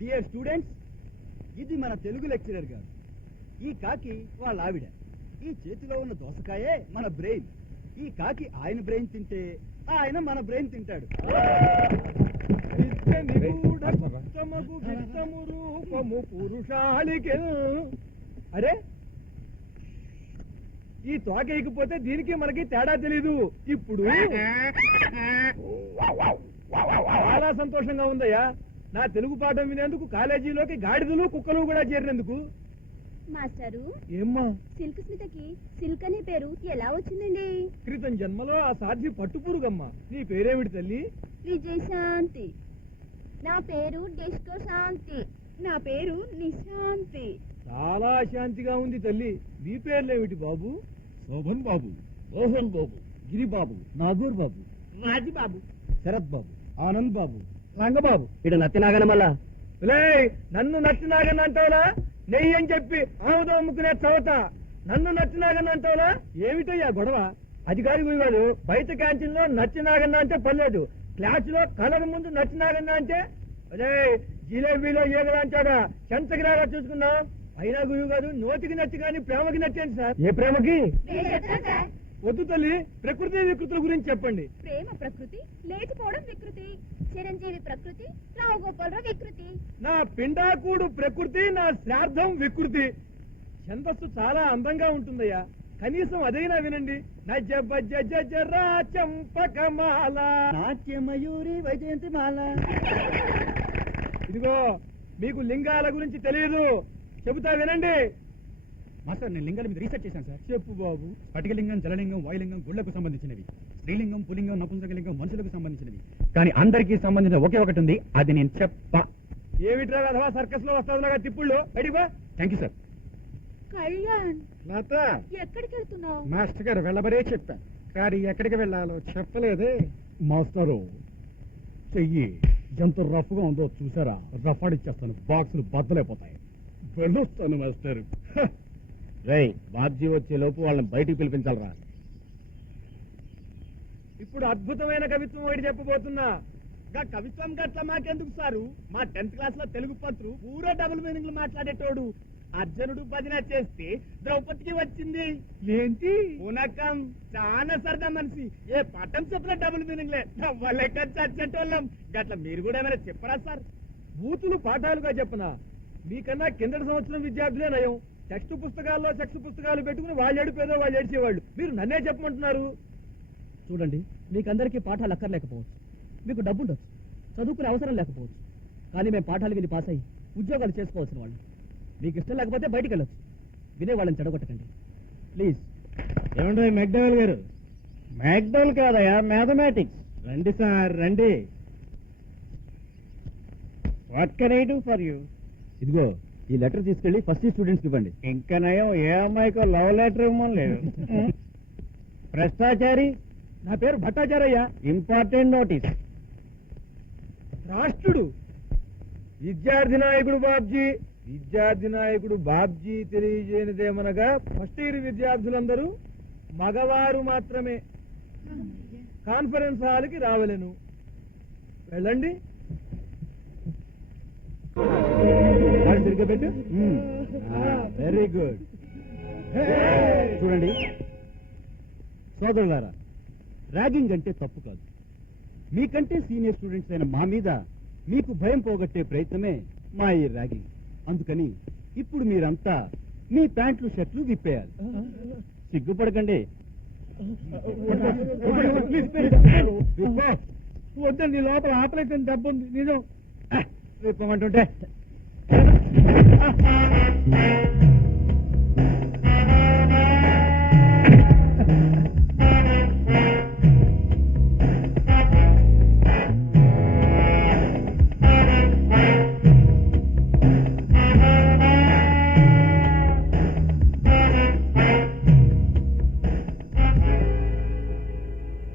Dear students, ఇది మన Telugu lecturer గారు. ఈ కాకి వాళ్ళ ఆవిడ. ఈ చేతిలో ఉన్న దోసకాయే మన బ్రెయిన్. ఈ కాకి ఆయన బ్రెయిన్ తింటే ఆయన మన బ్రెయిన్ తింటాడు. అరే, ఈ తోక ఎగిపోతే దీనికి మనకి తేడా తెలీదు. ఇప్పుడు చాలా సంతోషంగా ఉందయ్యా నా తెలుగు పాఠం వినేందుకు. కాలేజీలోకి గాడిదలు కుక్కలు కూడా చేరినందుకు. మాస్టరు, ఏమ్మా? సిల్క్ స్మితకి సిల్క్ అనే పేరు ఎలా వచ్చిందండి? క్రితం జన్మలో ఆ సాధ్వి పట్టుపురుగమ్మా. నీ పేరేమిటి తల్లి? విజయశాంతి. నా పేరు డిస్కో శాంతి. నా పేరు నిశాంతి. చాలా శాంతిగా ఉంది తల్లి. నీ పేర్లేమిటి బాబు? శోభన్ బాబు, మోహన్ బాబు, గిరిబాబు, నాగూర్ బాబు, రాజుబాబు, శరత్ బాబు, ఆనంద్ బాబు, రంగబాబు. ఇటు నత్తినాగన మళ్ళా నన్ను నచ్చినాగని అంటావులా? నెయ్యి అని చెప్పి ఆముదం అమ్ముకునే చవత నన్ను నచ్చినాగని అంటావులా? ఏమిటయ్యా గొడవ? అధికారి కాదు. బయట క్యాంటీన్ లో నచ్చినాగన్న అంటే పర్లేదు, క్లాస్ లో కలర్ ముందు నచ్చినాగన్న అంటే అదే జిలేబీలో ఏగలా అంటాడా? చెంచగిరాగా చూసుకున్నాం. అయినా గురువు కాదు, నోటికి నచ్చి కానీ ప్రేమకి నచ్చాను సార్. ఏ ప్రేమకి? వద్దు తల్లి, ప్రకృతి వికృతుల గురించి చెప్పండి. ప్రేమ ప్రకృతి, లేచిపోవడం వికృతి. చిరంజీవి ప్రకృతి, రావు గోపాలరావు వికృతి. నా పిండాకూడు ప్రకృతి, నా శ్రాద్ధం వికృతి. ఛందస్సు చాలా అందంగా ఉంటుందయ్యా, కనీసం అదైనా వినండి. నజరా చంపకమాల, నాట్యమయూరి వైజయంతి మాల. ఇదిగో, మీకు లింగాల గురించి తెలియదు, చెబుతా వినండి. మాస్టర్, నేను లింగాల మీద రీసెర్చ్ చేశాను సార్. చెప్పు బాబు. స్ఫటికలింగం, జలలింగం, వాయులింగం గుళ్లకు సంబంధించినవి. స్త్రీలింగం, పులింగం, నపుంసకలింగం మనుషులకు సంబంధించినవి. కానీ అందరికీ సంబంధించిన ఒకే ఒకటి ఉంది, అది నేను చెప్పా. ఏమిట్రా అథవా సర్కస్ లో వస్తాదులాగా తిప్పుళ్ళు? అడిగా. Thank you sir. Kalyan, Latha, ఎక్కడికి వెళ్తున్నావు? మాస్టర్ గారు వెళ్ళబరే చెప్పాను, కానీ ఎక్కడికి వెళ్ళాలో చెప్పలేదే. మాస్టరు, చెయ్యి ఎంత రఫ్ గా ఉందో చూసారా? రఫాడిచ్చేస్తాను, బాక్సులు బద్దలైపోతాయి. వెళ్ళొస్తాను మాస్టర్. రై, బాబ్జీ వచ్చే లోపు వాళ్ళని బయటికి పిలిపించాలరా. ఇప్పుడు అద్భుతమైన కవిత్వం ఒకటి చెప్పబోతున్నా. కవిత్వం గట్ల మాకెందుకు సారు? మా 10th క్లాస్ లో తెలుగు పత్రు పూరా డబుల్ మీనింగ్లు మాట్లాడేటోడు. అర్జునుడు భజన చేస్తే ద్రౌపదికి వచ్చింది. ఏంటి పూనకం? చాలా సరదా మనిషి. ఏ పట్టం చెప్పిన డబుల్ మీనింగ్లే. లెక్క చచ్చేటోళ్ళం. గట్ల మీరు కూడా ఏమైనా చెప్పరా సార్? బూతులు పాఠాలుగా చెప్పనా? మీకన్నా కిందటి సంవత్సరం విద్యార్థులే నయం. టెక్స్ట్ పుస్తకాల్లో సెక్స్ పుస్తకాలు పెట్టుకుని వాళ్ళు ఏడిపోయేదో వాళ్ళు ఏడ్చేవాళ్ళు. మీరు నన్నే చెప్పమంటున్నారు. చూడండి, మీకందరికీ పాఠాలు అక్కర్లేకపోవచ్చు, మీకు డబ్బుండొచ్చు, చదువుకునే అవసరం లేకపోవచ్చు. కానీ మేము పాఠాలు విని పాస్ అయ్యి ఉద్యోగాలు చేసుకోవాల్సిన వాళ్ళు. మీకు ఇష్టం లేకపోతే బయటికి వెళ్ళొచ్చు. వినేవాళ్ళని చెడగొట్టకండి ప్లీజ్. ఏమంటారు మెక్డవెల్ గారు? మెక్డవెల్ కాదయా, మ్యాథమెటిక్స్. రండి సార్, రండి. What can I do for you? ఇదిగో, ఈ లెటర్ తీసుకెళ్లి ఫస్ట్ స్టూడెంట్స్ ఇవ్వండి. ఇంకా నయం, ఏ అమ్మాయికో లవ్ లెటర్ ఇవ్వమని లేదు. భ్రష్టాచారి. నా పేరు భట్టాచారయ్య. Important notice. రాష్ట్రుడు విద్యార్థి నాయకుడు బాబ్జీ. విద్యార్థి నాయకుడు బాబ్జీ తెలియజేయనిదేమనగా ఫస్ట్ ఇయర్ విద్యార్థులందరూ మగవారు మాత్రమే కాన్ఫరెన్స్ హాల్కి రావలేను. వెళ్ళండి. తిరిగబెట్టు. Very good. చూడండి సోదరులారా, ర్యాగింగ్ అంటే తప్పు కాదు. మీకంటే సీనియర్ స్టూడెంట్స్ అయిన మా మీద మీకు భయం పోగొట్టే ప్రయత్నమే మా ఈ ర్యాగింగ్. అందుకని ఇప్పుడు మీరంతా మీ ప్యాంట్లు షర్ట్లు విప్పేయాలి. సిగ్గుపడకండి. వద్దండి, లోపల ఆపరేషన్ డబ్బు ఉంది. నిజం విప్పమంటుంటే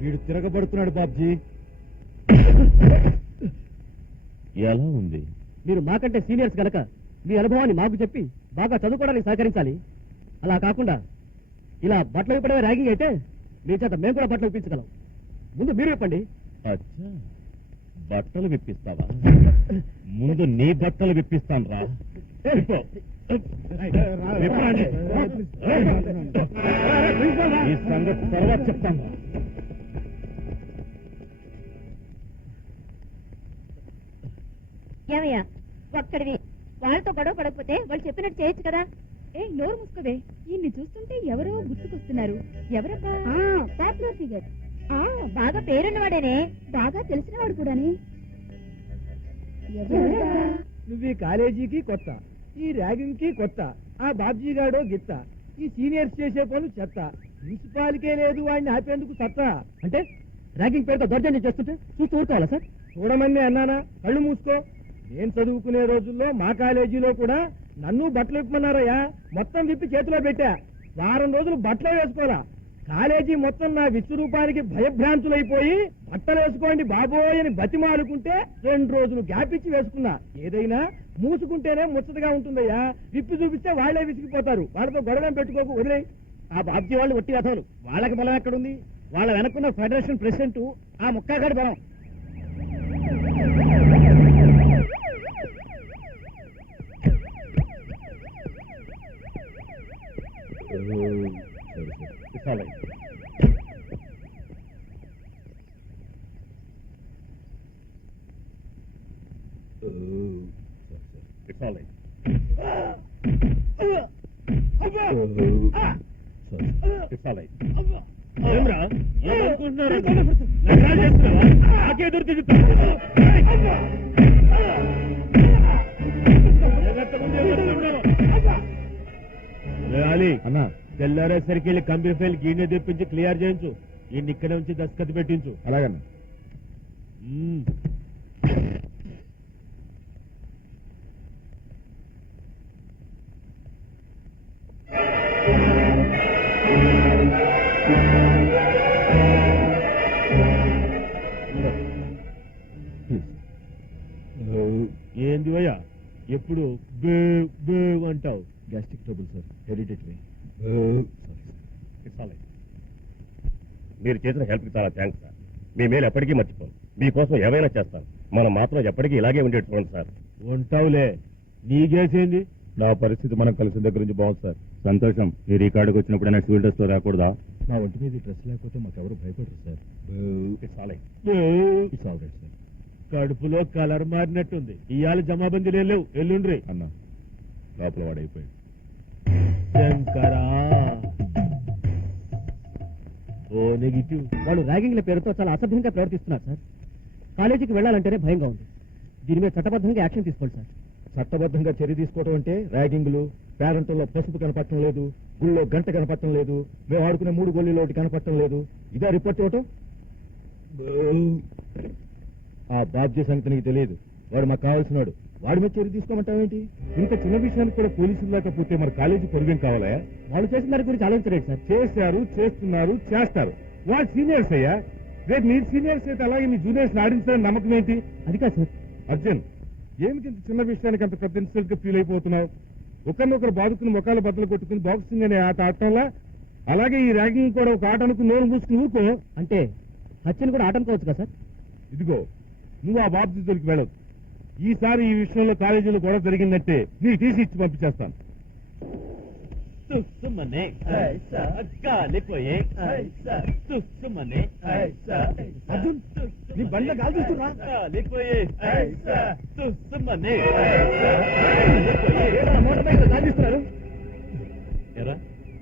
వీడు తిరగబడుతున్నాడు బాబ్జీ. ఎలా ఉంది? మీరు మాకంటే సీనియర్స్ కనుక మీ అనుభవాన్ని మాకు చెప్పి బాగా చదువుకోవడానికి సహకరించాలి. అలా కాకుండా ఇలా బట్టలు విప్పడమే ర్యాగింగ్ అయితే మీ చేత మేము కూడా బట్టలు విప్పించగలం. ముందు మీరు విప్పండి. బట్టలు విప్పిస్తావా? ముందు నీ బట్టలు విప్పిస్తాను రా. ఈ సంగతి తర్వాత చెప్తాను. ఏమయ్యా ఒక్కడివి వాళ్ళతో గొడవ పడకపోతే వాళ్ళు చెప్పినట్టు చేయొచ్చు కదా. ఏ నోరు మూసుకోవే, ఈయన్ని చూస్తుంటే ఎవరో గుర్తుకొస్తున్నారు. ఎవరబ్బా? Popular figure. బాగా పేరున్నవాడేనే, బాగా తెలిసినవాడు కూడాని. నువ్వు ఈ కాలేజీకి కొత్త, ఈ ర్యాగింగ్ కి కొత్త, ఆ బాబ్జీ గాడో గిత్త, ఈ సీనియర్స్ చేసే పనులు చెత్త, మున్సిపాలికే లేదు వాడిని ఆపేందుకు సత్తా. అంటే ర్యాగింగ్ పేరుతో దౌర్జన్యం చేస్తుంటే చూస్తూ ఊరుకోవాలా సార్? చూడమని అన్నానా? కళ్ళు మూసుకో. నేను చదువుకునే రోజుల్లో మా కాలేజీలో కూడా నన్ను బట్టలు విప్పమన్నారయ్యా. మొత్తం విప్పి చేతిలో పెట్టా. వారం రోజులు బట్టలు వేసుకోవాలా. కాలేజీ మొత్తం నా విశ్వరూపానికి భయభ్రాంతులైపోయి బట్టలు వేసుకోండి బాబోయ్ అని బతిమాలుకుంటే 2 రోజులు గ్యాప్ ఇచ్చి వేసుకున్నా. ఏదైనా మూసుకుంటేనే ముచ్చటగా ఉంటుందయ్యా. విప్పి చూపిస్తే వాళ్లే విసిగిపోతారు. వాళ్ళతో గొడవ పెట్టుకోకు, వదిలే. ఆ బాబ్జీ వాళ్ళు ఒట్టి అథోలు, వాళ్ళకి బలం ఎక్కడుంది? వాళ్ళ వెనక్కున్న ఫెడరేషన్ ప్రెసిడెంట్ ఆ ముక్కాగాడి బలం. ఏమ్రా ఏమనుకుంటున్నారు? నాకే ఎదురు తిరుగుతా. అన్నా తెల్లారేసరికి వెళ్ళి కంపెనీ ఫైల్ గీనే తెప్పించి క్లియర్ చేయించు. ఈయన ఇక్కడే ఉంచి దస్కత్ పెట్టించు. అలాగన్నా. ఏంది భయ్యా ఎప్పుడు అంటావు? Gastric trouble sir, hereditary. మీరు చేసిన హెల్ప్కి చాలా థ్యాంక్స్ సార్. మీ మేలు ఎప్పటికీ మర్చిపోం. మీకోసం ఏమైనా చేస్తాం. మనం మాత్రం ఎప్పటికీ ఇలాగే ఉండేది చూడండి సార్. ఉంటావులే, నీకేసేంది? నా పరిస్థితి మనం కలిసిన దగ్గర నుంచి బాగుంది సార్. సంతోషం. మీరు ఈ కాడికి వచ్చినప్పుడు నాకు సివిల్ డ్రెస్ లో రాకూడదా? మా ఒంటి మీద డ్రెస్ లేకపోతే మాకెవరు భయపడరు sir. It's all right. It's all right sir. కడుపులో కలర్ మారినట్టుంది. ఇవాళ జమాబందీలు లేవు, ఎల్లుండ్రి. అన్న లోపల వాడైపోయాడు. శంకరా ఓ నెగిటివ్. వాళ్ళు ర్యాగింగ్ల పేరుతో చాలా అసభ్యంగా ప్రవర్తిస్తున్నారు సార్. కాలేజీకి వెళ్ళాలంటేనే భయంగా ఉంది. దీని మీద చట్టబద్ధంగా యాక్షన్ తీసుకోండి సార్. చట్టబద్ధంగా చర్య తీసుకోవడం అంటే ర్యాగింగ్లు, పేరెంట్లో పసుపు కనపడటం లేదు, గుళ్ళో గంట కనపడటం లేదు, మేము ఆడుకునే 3 గోళీలో ఒకటి కనపడటం లేదు. ఇదే రిపోర్ట్ ఇవ్వటం? ఆ బాధ్య సంగతి నీకు తెలియదు. వాడు మాకు కావాల్సినాడు. వాడి మీద చర్య తీసుకోమంటావేంటి? ఇంత చిన్న విషయానికి కూడా పోలీసులు లేకపోతే మరి కాలేజీ పొరుగేం కావాలా? వాళ్ళు చేసిన దాని గురించి ఆలోచించలేదు సార్. చేశారు, చేస్తున్నారు, చేస్తారు. వాళ్ళు సీనియర్స్ అయ్యా. రేపు మీరు సీనియర్స్ అయితే అలాగే మీ జూనియర్స్ ఆడించాలని నమ్మకం ఏంటి? అది కాదు సార్. అర్జున్, ఏమిటి ఇంత చిన్న విషయానికి అంత పెద్ద ఇన్సల్ట్ గా ఫీల్ అయిపోతున్నావు? ఒకరినొకరు బాదుకుని ముఖాలు బద్దలు కొట్టుకుని బాక్సింగ్ అనే ఆట ఆడటంలా అలాగే ఈ ర్యాగింగ్ కూడా ఒక ఆట అనుకుని నోరు మూసుకుని ఊరుకో. అంటే హత్యను కూడా ఆట అనుకోవచ్చు కదా సార్? ఇదిగో నువ్వు ఆ బాబు దగ్గరికి వెళ్ళదు. ఈసారి ఈ విషయంలో కాలేజీలో గొడవ జరిగిందంటే నీ టీసీ ఇచ్చి పంపించేస్తాను. అర్జున్, నీ బండ్ల గాలి చూస్తున్నా? ఎరా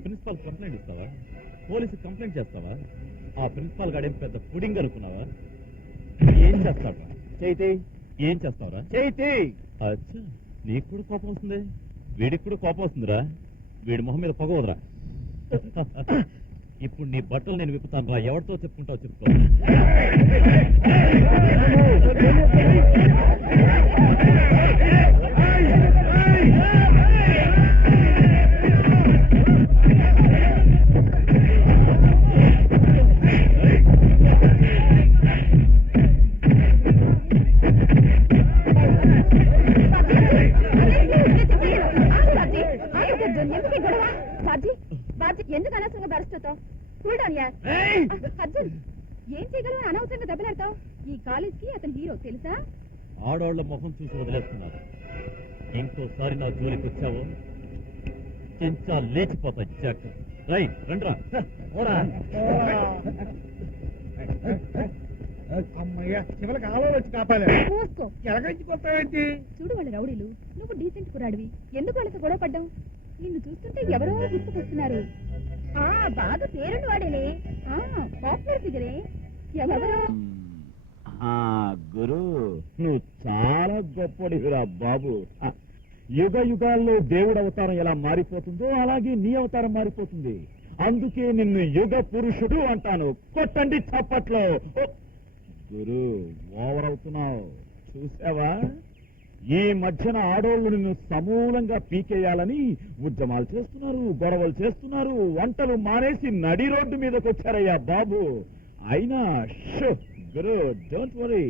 ప్రిన్సిపాల్ కంప్లైంట్ ఇస్తావా? పోలీసు కంప్లైంట్ చేస్తావా? ఆ ప్రిన్సిపాల్ గాడేం పెద్ద పుడింగ్ అనుకున్నావా? ఏం చేస్తావా? చైతే ఏం చేస్తావరా? చైతే అచ్చా, నీకు కూడా కోపం వస్తుంది, వీడికి కూడా కోపం వస్తుందిరా. వీడి మొహం మీద పొగ వదరా. ఇప్పుడు నీ బట్టలు నేను విప్పుతాను రా. ఎవరితో చెప్పుకుంటావు చెప్పుకో. ఎందుకు అనవసరంగా భరిస్తావు? కూల్ డౌన్ యార్. అర్జున్, ఏం చేయగలవు అనవసరంగా దెబ్బలాడతావు? ఈ కాలేజ్ కి అతను హీరో తెలుసా? ఆడోళ్ల మొహం చూసి వదిలేస్తున్నారు. ఇంకోసారి నా జోలికి వచ్చావో చెంచా లేచిపోతా. జాగ్రత్త. రైట్ రండ్రా. అమ్మయ్య చివరికి ఆలో వచ్చి కాపాలే. మూసుకో. ఎలాగైపోతావేంటి? చూడు వాళ్ళ రౌడీలు, నువ్వు డీసెంట్ కురాడివి, ఎందుకు వాళ్ళతో గొడవ పడ్డావు? నిన్ను చూస్తుంటే ఎవరో గుర్తుకొస్తున్నారు. బాగా పేరుండి వాడేలే, పాపులర్ ఫిగరే. ఎవరు? గురు నువ్వు చాలా గొప్పడివిరా బాబు. యుగ యుగాల్లో దేవుడు అవతారం ఎలా మారిపోతుందో అలాగే నీ అవతారం మారిపోతుంది. అందుకే నిన్ను యుగ పురుషుడు అంటాను. కొట్టండి చప్పట్లో. గురు ఓవర్ అవుతున్నావు. చూసావా, ఈ మధ్యన ఆడోళ్లు నిన్ను సమూలంగా పీకేయాలని ఉద్యమాలు చేస్తున్నారు, గొడవలు చేస్తున్నారు, వంటలు మానేసి నడి రోడ్డు మీదకి వచ్చారయ్యా బాబు. అయినా గురు డోంట్ వరీ,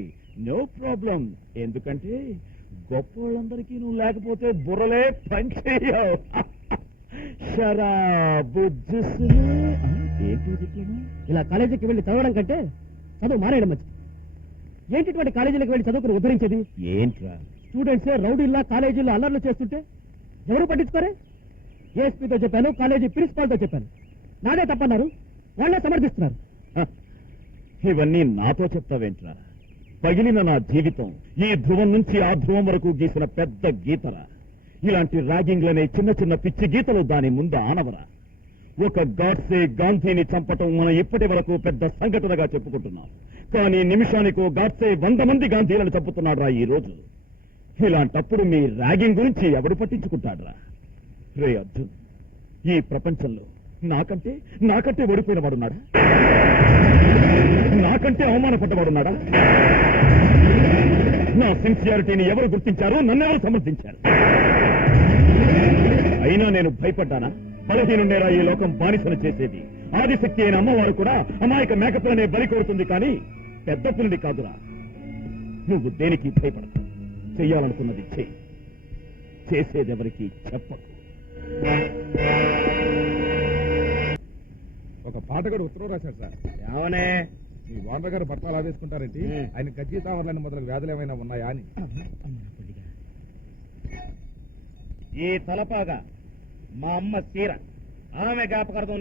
నో ప్రాబ్లం. ఎందుకంటే గొప్పోళ్ళందరికీ నువ్వు లేకపోతే బుర్రలే పనిచేయవు. ఇలా కాలేజీకి వెళ్ళి చదవడం కంటే చదువు మానేయడం మంచిది. ఏంటి కాలేజీలకు వెళ్ళి చదువుకుని ఉద్ధరించేది? ఏంట్రా స్టూడెంట్సే రౌడీల్లా కాలేజీలో అల్లర్లు చేస్తుంటే ఎవరు పట్టించుకోరే? ఏఎస్పీతో చెప్పాను, కాలేజీ ప్రిన్సిపాల్తో చెప్పాను, నాదే తప్పన్నారు. వాళ్ళే సమర్థిస్తున్నారు. ఇవన్నీ నాతో చెప్తావేంట్రా? పగిలిన నా జీవితం ఈ ధ్రువం నుంచి ఆ ధ్రువం వరకు గీసిన పెద్ద గీతరా. ఇలాంటి ర్యాగింగ్లనే చిన్న చిన్న పిచ్చి గీతలు దాని ముందు ఆనవరా. ఒక గాడ్సే గాంధీని చంపటం మనం ఇప్పటి వరకు పెద్ద సంఘటనగా చెప్పుకుంటున్నాం. కానీ నిమిషానికో గాడ్సే 100 మంది గాంధీలను చంపుతున్నాడురా ఈ రోజు. ఇలాంటప్పుడు మీ ర్యాగింగ్ గురించి ఎవడు పట్టించుకుంటాడ్రా? రే అర్జున్, ఈ ప్రపంచంలో నాకంటే ఓడిపోయిన వాడున్నాడా? నాకంటే అవమానపడ్డవాడున్నాడా? నా సిన్సియారిటీని ఎవరు గుర్తించారు? నన్నెవరు సమర్థించారు? అయినా నేను భయపడ్డానా? బలహీనుండేరా ఈ లోకం బానిసను చేసేది. ఆదిశక్తి అయిన అమ్మవారు కూడా అమాయక మేకపిల్లనే బలి కోరుతుంది, కానీ పెద్ద పులిని కాదురా. నువ్వు దేనికి భయపడదు. చెయ్యాలనుకున్నది చెయ్యి, చేసేదెవరికి చెప్పకు. ఒక పాటగాడు ఉత్తరం రాశాడు సార్. ఏమనే? మీ ఓనర్ గారు బట్టలు ఆవేసుకుంటారేంటి? ఆయన గజ్జి తామరలని మొదలగు వ్యాధులు ఏమైనా ఉన్నాయా అని. ఈ తలపాగా మా అమ్మ చీర, ఆమె జ్ఞాపకార్థం